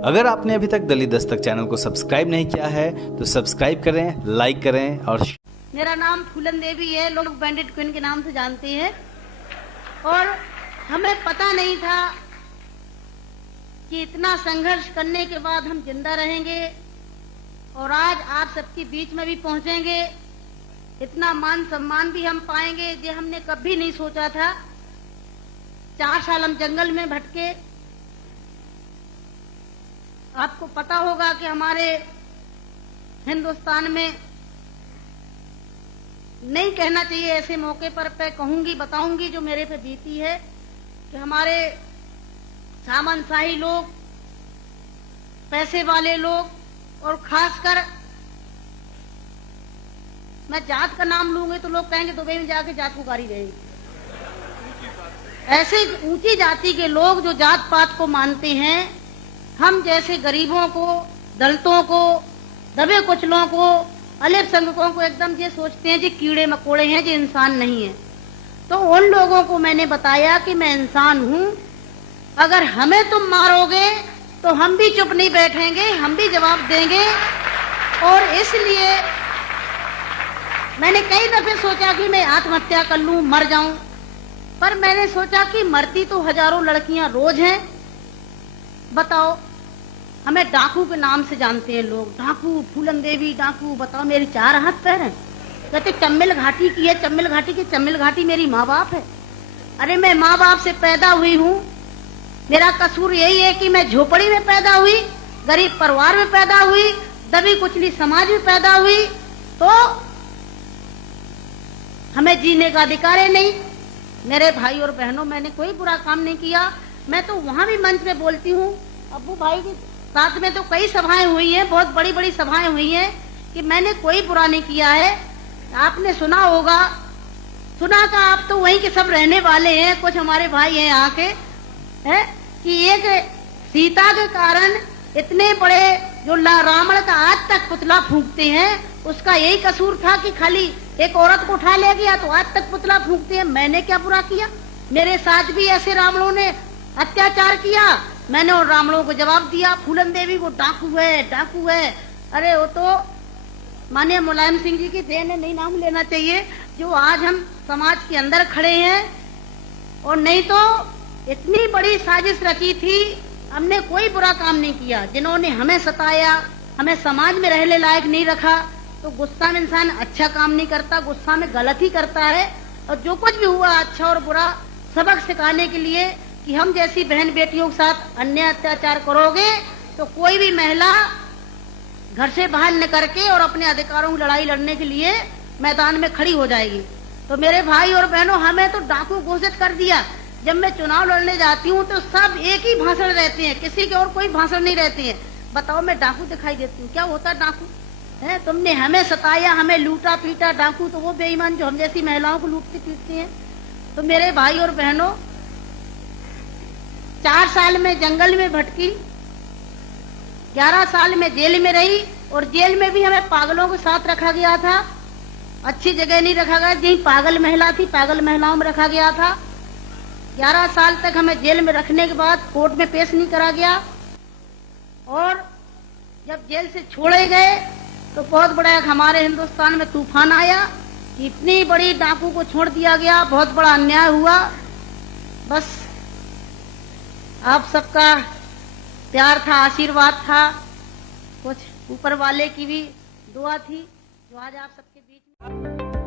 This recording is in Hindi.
अगर आपने अभी तक दलित दस्तक चैनल को सब्सक्राइब नहीं किया है तो सब्सक्राइब करें, लाइक करें और मेरा नाम फूलन देवी है, लोग बैंडेड क्वीन के नाम से जानते हैं। और हमें पता नहीं था कि इतना संघर्ष करने के बाद हम जिंदा रहेंगे और आज आप सबके बीच में भी पहुंचेंगे, इतना मान सम्मान भी हम पाएंगे, ये हमने कभी नहीं सोचा था। 4 साल हम जंगल में भटके। आपको पता होगा कि हमारे हिंदुस्तान में नहीं कहना चाहिए ऐसे मौके पर मैं कहूंगी, बताऊंगी जो मेरे पे बीती है कि हमारे सामंतशाही लोग, पैसे वाले लोग और खासकर मैं जात का नाम लूंगी तो लोग कहेंगे दुबई में जाके जात पुकारी रहेगी। ऐसे ऊंची जाति के लोग जो जात पात को मानते हैं, हम जैसे गरीबों को, दलितों को, दबे कुचलों को, अल्पसंख्यकों को एकदम ये सोचते हैं जी कीड़े मकोड़े हैं, जी इंसान नहीं है। तो उन लोगों को मैंने बताया कि मैं इंसान हूं, अगर हमें तुम मारोगे तो हम भी चुप नहीं बैठेंगे, हम भी जवाब देंगे। और इसलिए मैंने कई दफे सोचा कि मैं आत्महत्या कर लूं, मर जाऊं, पर मैंने सोचा कि मरती तो हजारों लड़कियां रोज हैं। बताओ, हमें डाकू के नाम से जानते हैं लोग, डाकू, फूलन देवी डाकू। बताओ, मेरे 4 हाथ पैर हैं। कहते चम्मिल घाटी की है, चम्मिल घाटी की, चम्मिल घाटी मेरी माँ बाप है। अरे मैं माँ बाप से पैदा हुई हूँ, मेरा कसूर यही है कि मैं झोपड़ी में पैदा हुई, गरीब परिवार में पैदा हुई, दबी कुचली समाज में पैदा हुई, तो हमें जीने का अधिकार है नहीं। मेरे भाई और बहनों, मैंने कोई बुरा काम नहीं किया। मैं तो वहां भी मंच पे बोलती हूँ, अब्बू भाई के साथ में तो कई सभाएं हुई हैं, बहुत बड़ी बड़ी सभाएं हुई हैं, कि मैंने कोई बुरा नहीं किया है। आपने सुना होगा, सुना था, आप तो वहीं के सब रहने वाले हैं, कुछ हमारे भाई हैं यहाँ के, है कि एक सीता के कारण इतने बड़े जो रावण का आज तक पुतला फूंकते हैं, उसका यही कसूर था कि खाली एक औरत को उठा ले गया तो आज तक पुतला फूंकते हैं। मैंने क्या बुरा किया? मेरे साथ भी ऐसे रावणों ने अत्याचार किया, मैंने उन रावणों को जवाब दिया। फूलन देवी वो डाकू है, डाकू है। अरे वो तो माननीय मुलायम सिंह जी की देन है, नहीं नाम लेना चाहिए, जो आज हम समाज के अंदर खड़े हैं। और नहीं तो इतनी बड़ी साजिश रची थी, हमने कोई बुरा काम नहीं किया। जिन्होंने हमें सताया, हमें समाज में रहने लायक नहीं रखा, तो गुस्सा में इंसान अच्छा काम नहीं करता, गुस्सा में गलत ही करता है। और जो कुछ भी हुआ अच्छा और बुरा सबक सिखाने के लिए कि हम जैसी बहन बेटियों के साथ अन्याय अत्याचार करोगे तो कोई भी महिला घर से बाहर न करके और अपने अधिकारों की लड़ाई लड़ने के लिए मैदान में खड़ी हो जाएगी। तो मेरे भाई और बहनों, हमें तो डाकू घोषित कर दिया। जब मैं चुनाव लड़ने जाती हूँ तो सब एक ही भाषण रहते हैं, किसी के और कोई भाषण नहीं रहती है। बताओ, मैं डाकू दिखाई देती हूँ? क्या होता है डाकू? है, तुमने हमें सताया, हमें लूटा पीटा। डाकू तो वो बेईमान जो हम जैसी महिलाओं को लूटते पीटते हैं। तो मेरे भाई और बहनों, 4 साल में जंगल में भटकी, 11 साल में जेल में रही, और जेल में भी हमें पागलों के साथ रखा गया था। अच्छी जगह नहीं रखा गया, जहीं पागल महिला थी, पागल महिलाओं में रखा गया था। 11 साल तक हमें जेल में रखने के बाद कोर्ट में पेश नहीं करा गया। और जब जेल से छोड़े गए तो बहुत बड़ा हमारे हिंदुस्तान में तूफान आया कि इतनी बड़ी डाकू को छोड़ दिया गया, बहुत बड़ा अन्याय हुआ। बस आप सबका प्यार था, आशीर्वाद था, कुछ ऊपर वाले की भी दुआ थी, जो आज आप सबके बीच में